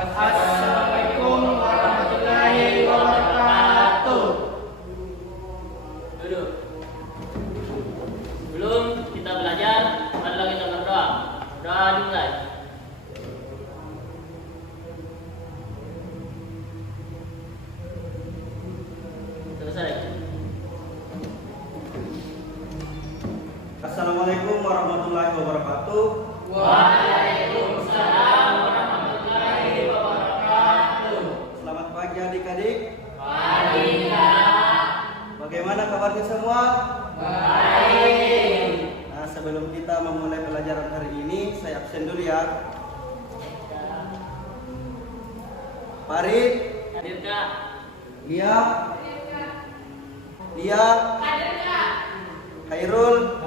Assalamualaikum warahmatullahi wabarakatuh. Duduk. Sebelum kita belajar, marilah kita berdoa. Doa dimulai. Selesai. Assalamualaikum warahmatullahi wabarakatuh. Waalaikumsalam warahmatullahi wabarakatuh. Selamat pagi adik-adik. Pagi, Kak. Bagaimana kabarnya semua? Baik. Nah, sebelum kita memulai pelajaran hari ini, saya absen dulu ya. Farid, Hadir, Kak. Lia, Lia, Khairul,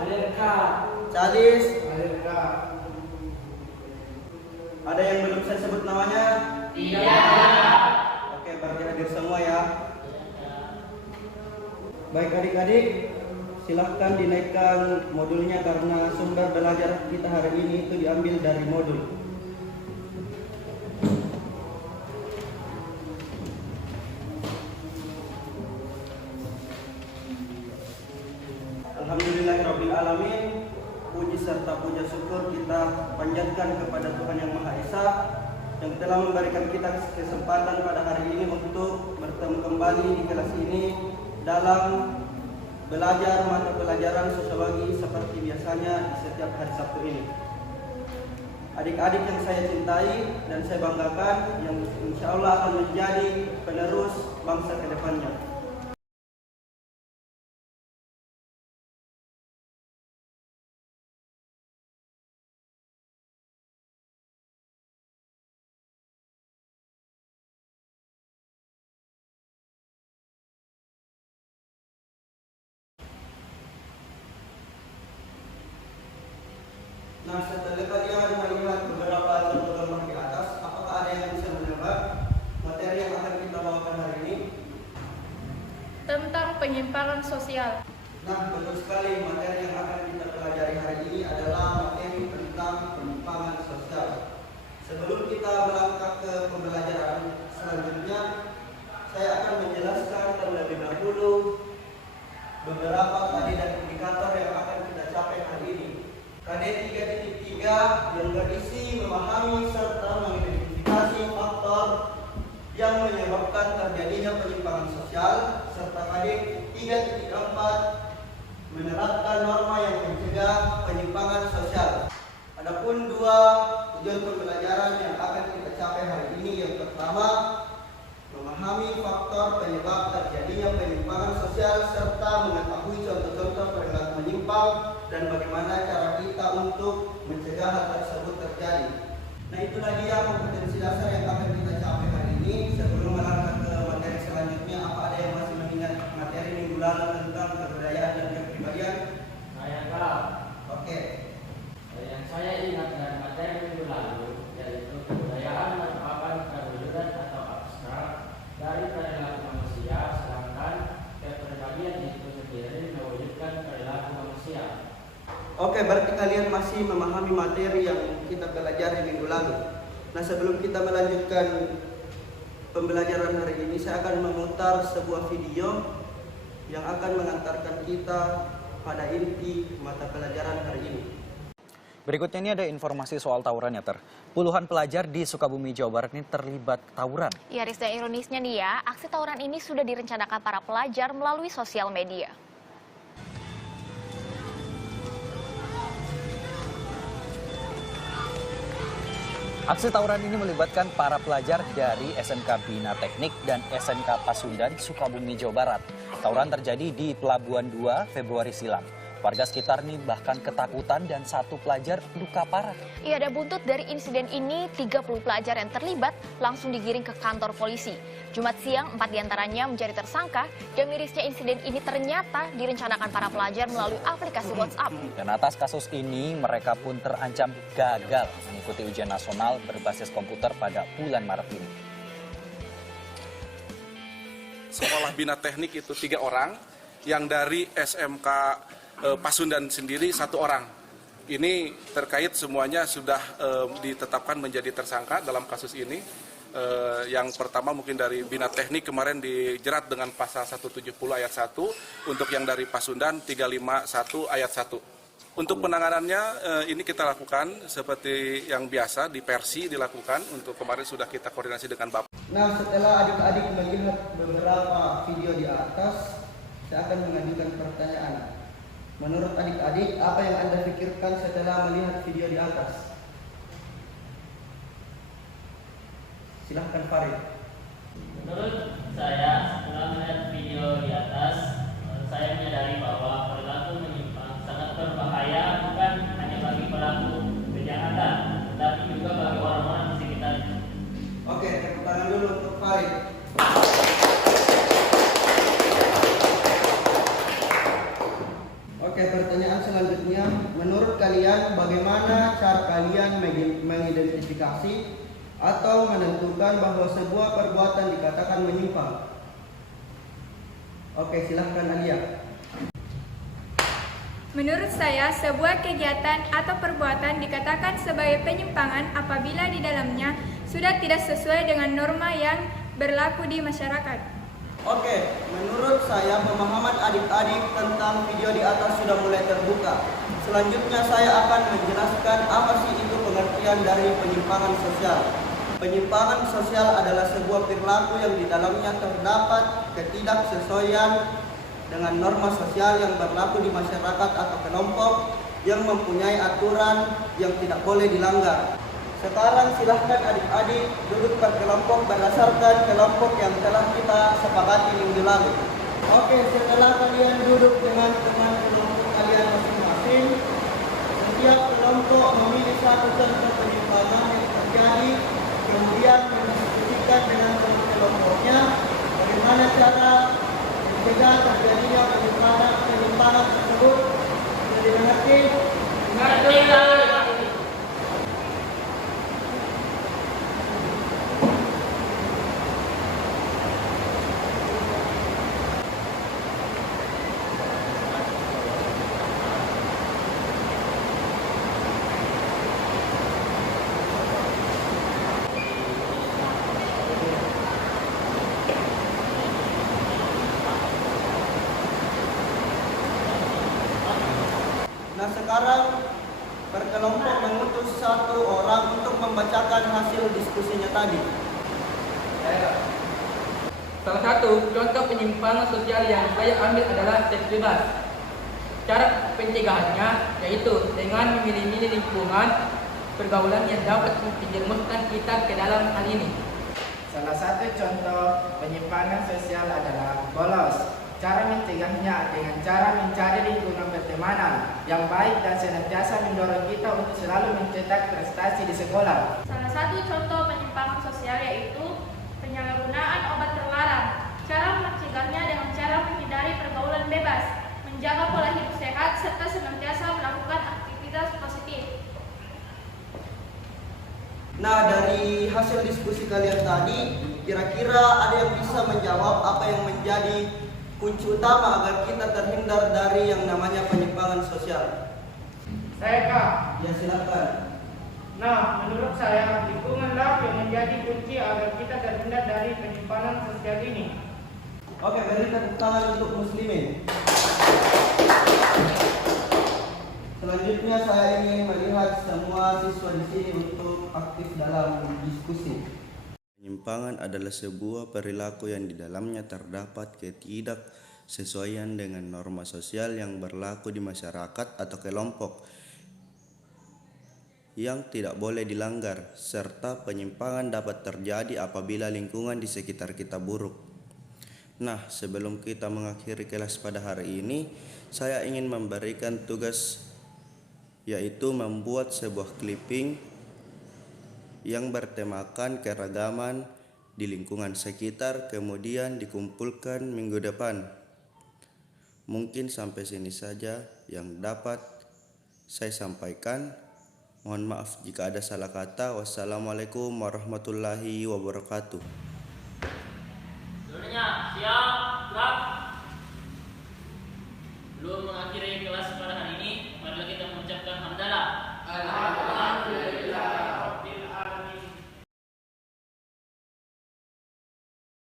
Chalis. Ada yang belum saya sebut namanya? Tidak. Oke, berarti hadir semua ya. Baik adik-adik, silahkan dinaikkan modulnya karena sumber belajar kita hari ini itu diambil dari modul. Alhamdulillahirrabbilalamin. Puji serta puja syukur kita panjatkan kepada Tuhan Yang Maha Esa yang telah memberikan kita kesempatan pada hari ini untuk bertemu kembali di kelas ini dalam belajar mata pelajaran sosiologi seperti biasanya di setiap hari Sabtu ini. Adik-adik yang saya cintai dan saya banggakan, yang insya Allah akan menjadi penerus bangsa ke depannya. Nah, setelah tadi ada melihat beberapa contoh gambar di atas, apakah ada yang bisa menebak materi yang akan kita bawakan hari ini? Tentang penyimpangan sosial. Nah, betul sekali, materi yang akan kita pelajari hari ini adalah materi tentang penyimpangan sosial. Sebelum kita melangkah ke pembelajaran selanjutnya, saya akan menjelaskan terlebih dahulu beberapa kandidat indikator yang akan kita capai hari ini. KD 3.3 yang berisi memahami serta mengidentifikasi faktor yang menyebabkan terjadinya penyimpangan sosial, serta KD 3.4 menerapkan norma yang mencegah penyimpangan sosial. Adapun dua tujuan pembelajaran yang akan kita capai hari ini, yang pertama memahami faktor penyebab terjadinya penyimpangan sosial serta mengetahui contoh-contoh perilaku menyimpang dan bagaimana cara kita untuk mencegah hal tersebut terjadi. Nah, itulah dia kompetensi dasar yang akan kita capai hari ini. Sebelum melangkah ke materi selanjutnya, apa ada yang masih mengingat materi minggu lalu tentang kebudayaan dan kepribadian? Saya, Kak. Oke. Yang saya ingat dari materi minggu lalu yaitu kebudayaan merupakan kewujudan atau abstrak dari perilaku manusia, sedangkan kepribadian itu sendiri mewujudkan perilaku manusia. Oke, berarti kalian masih memahami materi yang kita pelajari minggu lalu. Nah, sebelum kita melanjutkan pembelajaran hari ini, saya akan memutar sebuah video yang akan mengantarkan kita pada inti mata pelajaran hari ini. Berikutnya ini ada informasi soal tawuran ya, Puluhan pelajar di Sukabumi, Jawa Barat ini terlibat tawuran. Ya, Riz, dan ironisnya nih ya, aksi tawuran ini sudah direncanakan para pelajar melalui sosial media. Aksi tawuran ini melibatkan para pelajar dari SMK Bina Teknik dan SMK Pasundan, Sukabumi, Jawa Barat. Tawuran terjadi di Pelabuhan 2 Februari silam. Warga sekitar nih bahkan ketakutan dan satu pelajar luka parah. Iya, ada buntut dari insiden ini, 30 pelajar yang terlibat langsung digiring ke kantor polisi. Jumat siang, 4 diantaranya menjadi tersangka dan mirisnya insiden ini ternyata direncanakan para pelajar melalui aplikasi WhatsApp. Dan atas kasus ini, mereka pun terancam gagal mengikuti ujian nasional berbasis komputer pada bulan Maret ini. Sekolah Bina Teknik itu 3 orang, yang dari SMK Pasundan sendiri 1 orang. Ini terkait semuanya sudah ditetapkan menjadi tersangka dalam kasus ini. Yang pertama mungkin dari Bina Teknik kemarin dijerat dengan pasal 170 ayat 1, untuk yang dari Pasundan 351 ayat 1. Untuk penanganannya ini kita lakukan seperti yang biasa di Persi dilakukan, untuk kemarin sudah kita koordinasi dengan Bapak. Nah, setelah adik-adik melihat beberapa video di atas, saya akan mengajukan pertanyaan. Menurut adik-adik, apa yang Anda pikirkan setelah melihat video di atas? Silahkan Farid. Menurut saya, setelah melihat video di atas, saya menyadari bahwa perilaku menyimpang sangat berbahaya bukan hanya bagi pelaku kejahatan, tetapi juga bagi orang-orang di sekitarnya. Oke, tepuk tangan dulu untuk Farid. Oke, pertanyaan selanjutnya. Menurut kalian, bagaimana cara kalian mengidentifikasi atau menentukan bahwa sebuah perbuatan dikatakan menyimpang? Oke, silahkan Alia. Menurut saya, sebuah kegiatan atau perbuatan dikatakan sebagai penyimpangan apabila di dalamnya sudah tidak sesuai dengan norma yang berlaku di masyarakat. Oke, menurut saya pemahaman adik-adik tentang video di atas sudah mulai terbuka. Selanjutnya saya akan menjelaskan apa sih itu pengertian dari penyimpangan sosial. Penyimpangan sosial adalah sebuah perilaku yang di dalamnya terdapat ketidaksesuaian dengan norma sosial yang berlaku di masyarakat atau kelompok yang mempunyai aturan yang tidak boleh dilanggar. Sekarang silahkan adik-adik duduk berkelompok berdasarkan kelompok yang telah kita sepakati minggu lalu. Oke, setelah kalian duduk dengan teman kelompok kalian masing-masing, setiap kelompok memilih satu contoh penyimpangan yang terjadi, kemudian mendiskusikan dengan kelompoknya bagaimana cara mencegah terjadinya penyimpangan tersebut. Jadi mengerti? Nah, sekarang berkelompok mengutus satu orang untuk membacakan hasil diskusinya tadi. Salah satu contoh penyimpangan sosial yang saya ambil adalah seks bebas. Cara pencegahannya yaitu dengan memilih-milih lingkungan pergaulan yang dapat menjerumuskan kita ke dalam hal ini. Salah satu contoh penyimpangan sosial adalah bolos. Cara mencegahnya dengan cara mencari lingkungan pertemanan yang baik dan senantiasa mendorong kita untuk selalu mencetak prestasi di sekolah. Salah satu contoh penyimpangan sosial yaitu penyalahgunaan obat terlarang. Cara mencegahnya dengan cara menghindari pergaulan bebas, menjaga pola hidup sehat, serta senantiasa melakukan aktivitas positif. Nah, dari hasil diskusi kalian tadi, kira-kira ada yang bisa menjawab apa yang menjadi kunci utama agar kita terhindar dari yang namanya penyimpangan sosial? Saya Kak. Ya, silakan. Nah, menurut saya lingkunganlah yang menjadi kunci agar kita terhindar dari penyimpangan sosial ini. Oke, beri tepuk tangan untuk muslimin. Selanjutnya saya ingin melihat semua siswa di sini untuk aktif dalam diskusi. Penyimpangan adalah sebuah perilaku yang di dalamnya terdapat ketidaksesuaian dengan norma sosial yang berlaku di masyarakat atau kelompok yang tidak boleh dilanggar, serta penyimpangan dapat terjadi apabila lingkungan di sekitar kita buruk. Nah, sebelum kita mengakhiri kelas pada hari ini, saya ingin memberikan tugas, yaitu membuat sebuah clipping yang bertemakan keragaman di lingkungan sekitar, kemudian dikumpulkan minggu depan. Mungkin sampai sini saja yang dapat saya sampaikan. Mohon maaf jika ada salah kata. Wassalamualaikum warahmatullahi wabarakatuh.